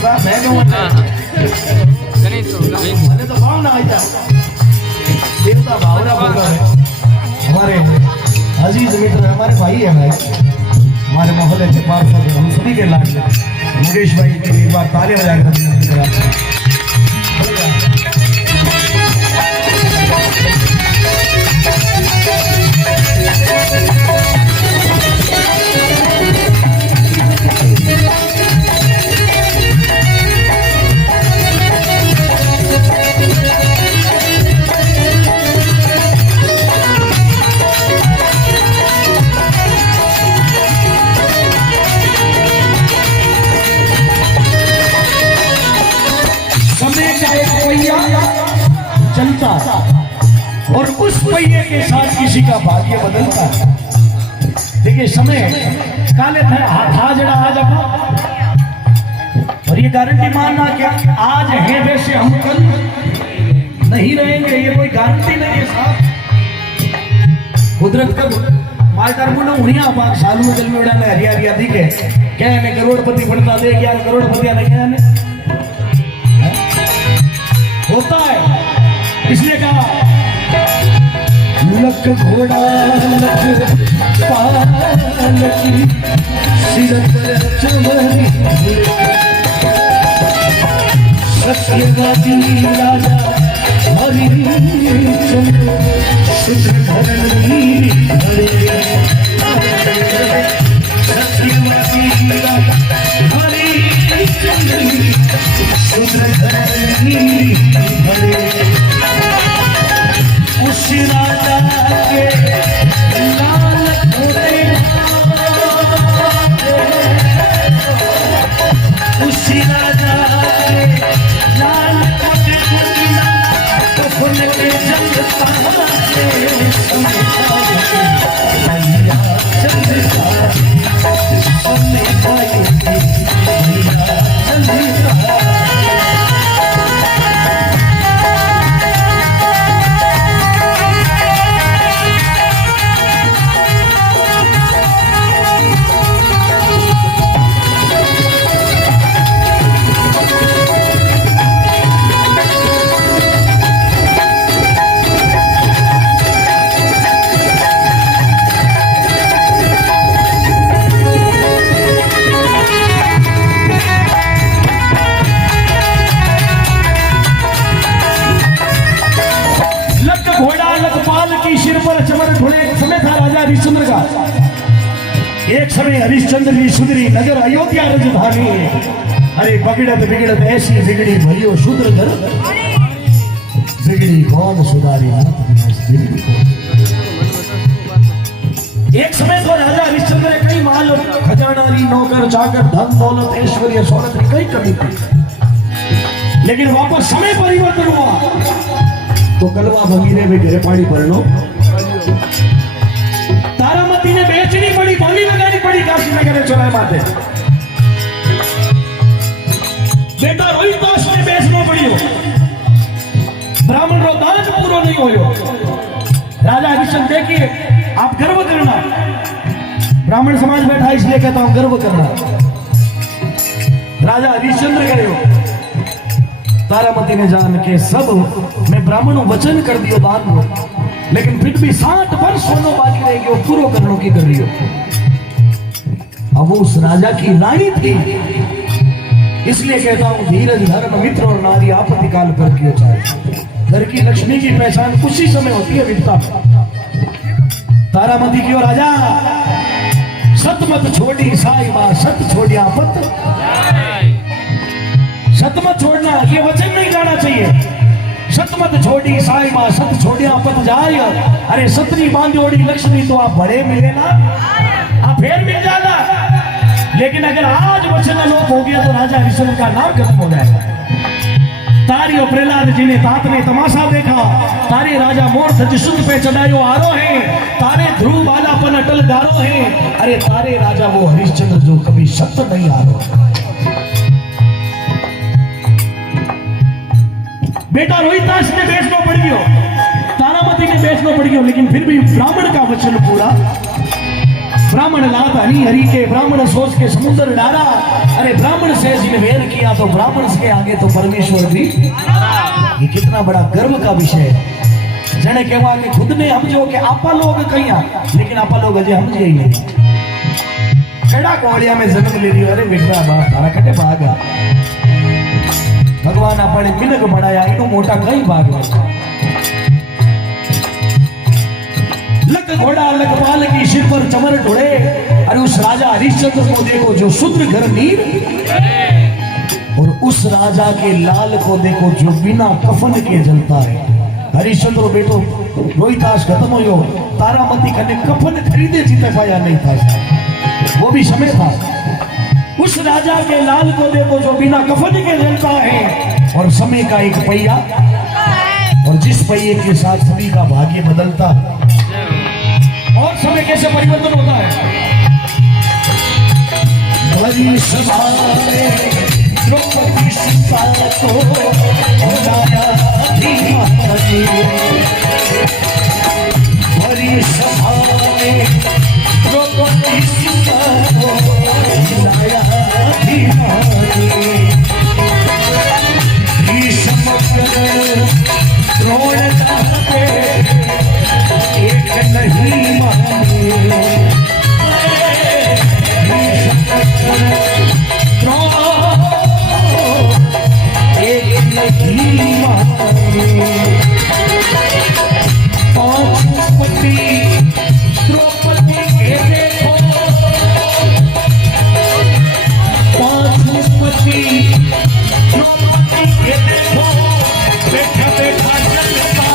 का मैं मैंने तो भाव ना आया देवता भावना बोल है हमारे अजीज मित्र हमारे भाई है भाई हमारे मोहल्ले के पास हम सभी के लाडले मुकेश भाई के एक बार ताली बजाकर चलता और उस पहिए के साथ किसी का भाग्य बदलता। देखिए समय काले थे हाथ जड़ा आज अपना और ये गारंटी मानना कि आज है वैसे हम कल नहीं रहेंगे, ये कोई गारंटी नहीं है साहब। कुदरत का मालदार मुनो उड़िया पाक सालू में जल में उड़ाने हरिया हरिया दिखे क्या ने करोड़पति बनता दे क्या करोड़पति आने क्या ने होता है। इसलिए कहा लख घोड़ा लख पालकी सिर पर चमरी सत्यवादी राजा हरिचंद्र सुख धरणी सत्यवादी राजा हरिचंद्र सुख धरणी उस राजा के लाल घोड़े उस राजा के लाल घोड़े तो फुल के जंग पाते सुने भैया चंद सुने भैया चंद हरिश्चंद्र का एक समय हरिश्चंद्र की सुधरी नगर अयोध्या राजधानी है। अरे बिगड़त बिगड़त ऐसी बिगड़ी भलियो शूद्र घर बिगड़ी कौन सुधारी। एक समय तो राजा हरिश्चंद्र ने कई माल खजानारी नौकर चाकर धन दौलत ऐश्वर्य शौहरत की कई कमी थी, लेकिन वापस समय परिवर्तन हुआ तो कलवा भगीरे में घेरे पानी भर लो तारामती ने बेचनी पड़ी बोली लगानी पड़ी काशी नगर चौराहे माथे बेटा रोहिदास ने बेचना पड़ी हो ब्राह्मण रो दान पूरा नहीं हो। राजा हरिश्चंद्र देखिए आप गर्व करना ब्राह्मण समाज बैठा इसलिए कहता हूं गर्व करना। राजा हरिश्चंद्र गए हो तारामती ने जान के सब मैं ब्राह्मणों वचन कर दियो दान हो, लेकिन फिर भी 60 वर्ष सोनो बाकी रहेगी वो पूरा करने की कर रही हो। अब वो उस राजा की रानी थी, इसलिए कहता हूं धीरज धर्म मित्र और नारी आपत्ति काल पर किया जाए। घर की लक्ष्मी की पहचान उसी समय होती है विपदा। तारामती की राजा सतमत छोड़ी साई मां सत छोड़ी आपत सतमत छोड़ना ये वचन नहीं जाना चाहिए। सतमत छोड़ी साई मां सत छोड़ी आपत जाय। अरे सतरी बांधोड़ी लक्ष्मी तो आप बड़े मिले ना आप फिर मिल जाना, लेकिन अगर आज वचन लोप हो गया तो राजा हरिश्चंद्र का नाम खत्म हो जाएगा। तारी और प्रहलाद जी ने तात में तमाशा देखा, तारे राजा मोर जिसुद पे चढ़ायो आरो है, तारे ध्रुव बालापन अटल गारो है। अरे तारे राजा वो हरिश्चंद्र जो कभी सत्य नहीं आरो। बेटा रोहिदास ने बेचना पड़ गयो, तारामती ने बेचना पड़ गयो, लेकिन फिर भी ब्राह्मण का वचन पूरा ब्राह्मण लादानी हरि के, ब्राह्मण सोच के समुद्र डारा। अरे ब्राह्मण से जिन वेर किया तो ब्राह्मण के आगे तो परमेश्वर भी। ये कितना बड़ा गर्व का विषय है। जने कहवा के खुद ने समझो कि आपा लोग कहिया, लेकिन आपा लोग अजय समझे ही नहीं। केड़ा कोड़िया में जन्म ले लियो। अरे बेटा बाप तारा कटे भाग भगवान अपने मिनक बनाया इनो मोटा कई भाग है। लक घोड़ा लक पाल की सिर पर चमर ढोड़े। अरे उस राजा हरिश्चंद्र को देखो जो शूद्र घर नीर, और उस राजा के लाल को देखो जो बिना कफन के जलता है। हरिश्चंद्र बेटो रोहितास खत्म हो, तारामती कने कफन खरीदे जीते पाया नहीं था, वो भी समय था। उस राजा के लाल को देखो जो बिना कफन के जलता है, और समय का एक पहिया, और जिस पहिए के साथ सभी का भाग्य बदलता। और समय कैसे परिवर्तन होता है। बड़ी सभा में द्रौपदी सीता को बुलाया धीमानी, बड़ी सभा में द्रौपदी सीता को बुलाया धीमानी। भीष्म द्रोण जाते एक नहीं माने, एक नहीं माने। पांच पति द्रौपदी के देखो, पांच पति द्रौपदी के देखो, बैठा बैठा चलता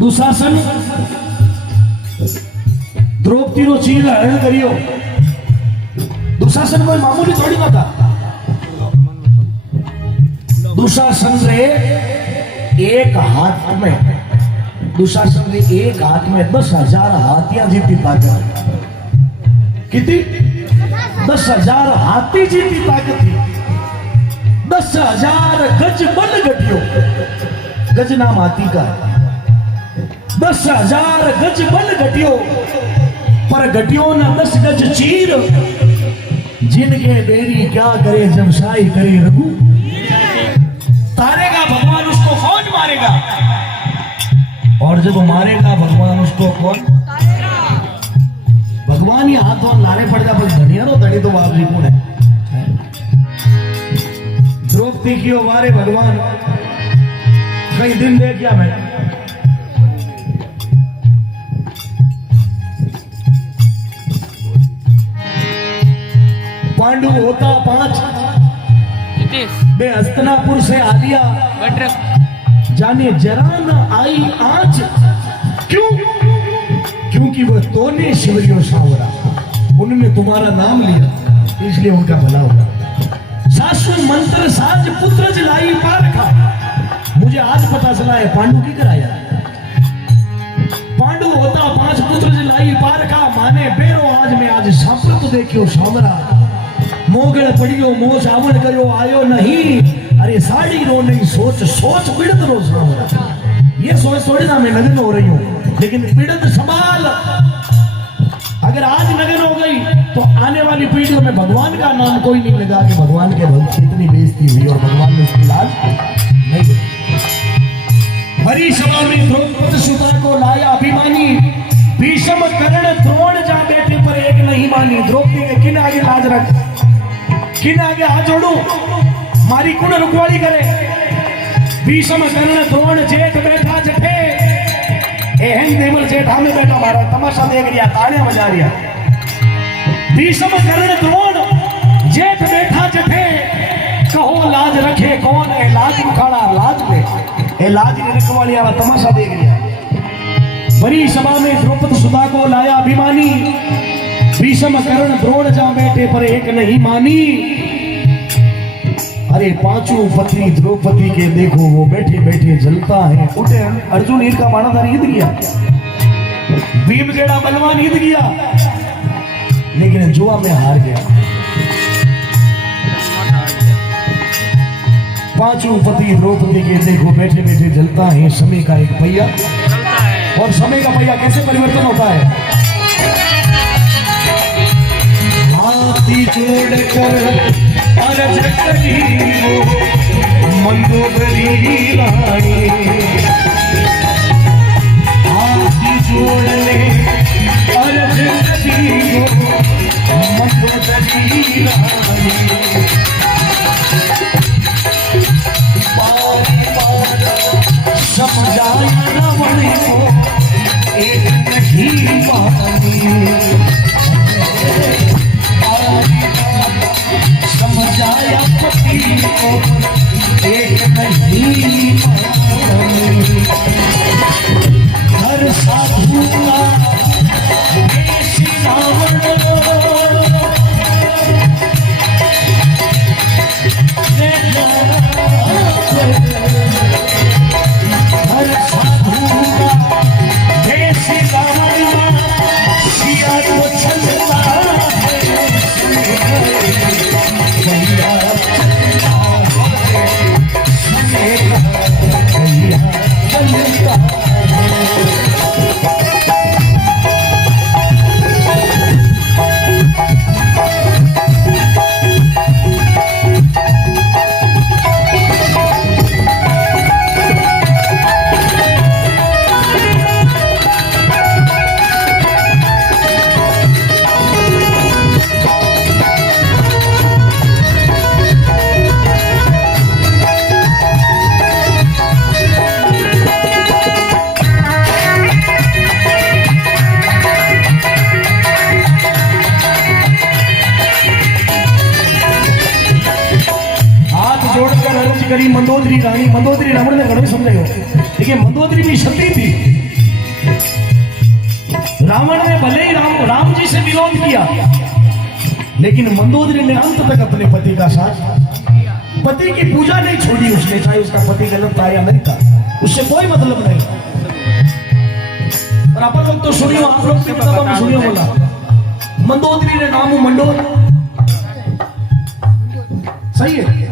दुशासन द्रौपदी रो चीर हरण करियो। दुशासन कोई मामूली थोड़ी ना था। दुशासन रे एक हाथ में, दुशासन रे एक हाथ में 10,000 हाथियां जीती ताकत। कितनी? 10,000 हाथी जीती ताकत थी। 10,000 गज बल गटियो, गज नाम हाथी का। 10,000 गज बल घटियो, पर घटियो न 10 गज चीर। जिनके बेरी क्या करे जब शाही करे रघु। तारेगा भगवान उसको कौन मारेगा, और जब मारेगा भगवान उसको कौन। भगवान ही हाथों नारे पड़ जा, बस धनिया नो धनी तो बाप जी कौन है। द्रौपदी की मारे भगवान कई दिन देख गया मैं। पांडु होता 5, बे हस्तनापुर से आलिया जाने जरा न आई आंच। क्यों? क्योंकि वह तोने शिवरियो सावरा, उन्होंने तुम्हारा नाम लिया इसलिए उनका भला होगा। सासु मंत्र साज पुत्र जलाई पारखा। मुझे आज पता चला है पांडु की कराया। पांडु होता 5 पुत्र जलाई पारखा, माने बेरो आज में आज सांप्रत देखियो सावरा। मोगल पड़ियो मोह सावण करो आयो नहीं। अरे साड़ी रो नहीं सोच सोच पीड़ित रो सावरा। ये सोच थोड़ी ना मैं नग्न हो रही हूँ, लेकिन पीड़ित संभाल। अगर आज नग्न हो गई तो आने वाली पीढ़ियों में भगवान का नाम कोई नहीं लगा कि भगवान के भक्त की इतनी बेइज्जती हुई और भगवान ने उसकी लाज नहीं दी। भरी सभा में द्रौपदी सुता को लाया अभिमानी। भीष्म कर्ण द्रोण जा बैठे पर एक नहीं मानी। द्रौपदी के किन आगे लाज रख, किन आगे हाथ जोड़ू, मारी कुण रुकवाड़ी करे। भीषम कर्ण द्रोण जेठ बैठा जठे एहन देवल जेठ हमें बैठा मारा तमाशा देख रिया तालियां बजा रिया भीषम कर्ण द्रोण जेठ बैठा जठे कहो लाज रखे कौन है लाज उखाड़ा लाज ले ए लाज ने रखवाली वाला तमाशा देख रिया बड़ी सभा में द्रौपद सुधा को लाया अभिमानी भीषम कर्ण द्रोण जा बैठे पर एक नहीं मानी अरे पांचों पति द्रौपदी के देखो वो बैठे बैठे जलता है उठे अर्जुन ईद का बाणाधारी ईद गया भीम जेड़ा बलवान ईद गया लेकिन जुआ में हार गया पांचों पति द्रौपदी के देखो बैठे बैठे जलता है समय का एक पहिया और समय का पहिया कैसे परिवर्तन होता है हाथी जोड़कर अरज करी मंदोदरी रानी हाथी जोड़ ले अरज करी मंदोदरी रानी समझाया रावण को एक नहीं पानी समझाया पति को एक नहीं पानी हर साधु का देश रावण करी मंदोदरी रानी मंदोदरी रावण ने घणो समझायो लेकिन मंदोदरी भी क्षत्रिय थी रावण ने भले ही राम जी से विरोध किया लेकिन मंदोदरी ने अंत तक अपने पति का साथ पति की पूजा नहीं छोड़ी उसने चाहे उसका पति गलत था या नहीं था उससे कोई मतलब नहीं और अपन लोग तो सुनियो आप लोग से मतलब सुनियो बोला मंदोदरी ने नाम मंडोर सही है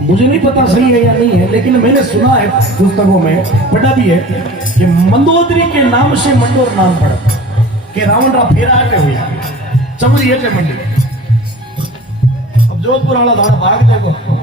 मुझे नहीं पता सही है या नहीं है लेकिन मैंने सुना है पुस्तकों में पढ़ा भी है कि मंदोदरी के नाम से मंडोर नाम पड़ा कि रावण रा फेरा आटे हुआ चमरी है मंडी अब जोधपुर वाला धारा भाग देखो